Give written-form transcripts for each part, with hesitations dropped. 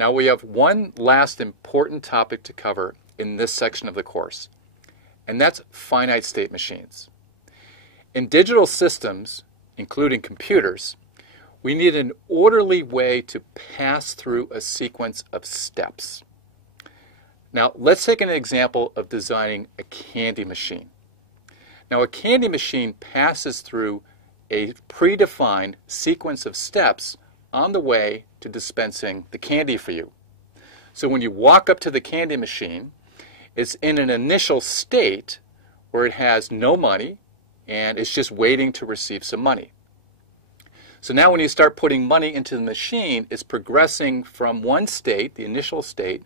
Now we have one last important topic to cover in this section of the course, and that's finite state machines. In digital systems, including computers, we need an orderly way to pass through a sequence of steps. Now let's take an example of designing a candy machine. Now a candy machine passes through a predefined sequence of steps on the way to dispensing the candy for you. So when you walk up to the candy machine, it's in an initial state where it has no money and it's just waiting to receive some money. So now when you start putting money into the machine, it's progressing from one state, the initial state,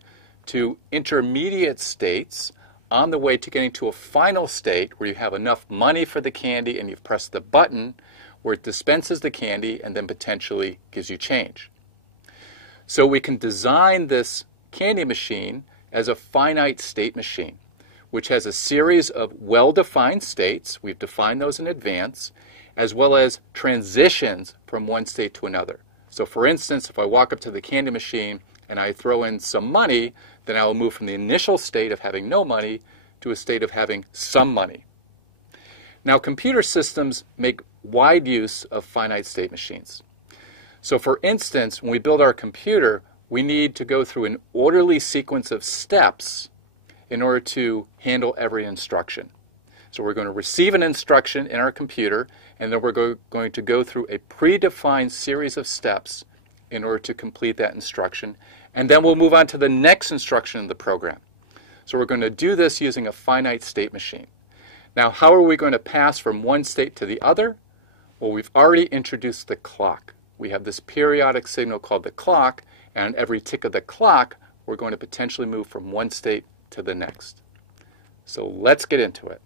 to intermediate states on the way to getting to a final state where you have enough money for the candy and you've pressed the button where it dispenses the candy and then potentially gives you change. So we can design this candy machine as a finite state machine, which has a series of well-defined states, we've defined those in advance, as well as transitions from one state to another. So for instance, if I walk up to the candy machine and I throw in some money, then I will move from the initial state of having no money to a state of having some money. Now computer systems make wide use of finite state machines. So for instance, when we build our computer, we need to go through an orderly sequence of steps in order to handle every instruction. So we're going to receive an instruction in our computer, and then we're going to go through a predefined series of steps in order to complete that instruction. And then we'll move on to the next instruction in the program. So we're going to do this using a finite state machine. Now, how are we going to pass from one state to the other? Well, we've already introduced the clock. We have this periodic signal called the clock, and on every tick of the clock, we're going to potentially move from one state to the next. So let's get into it.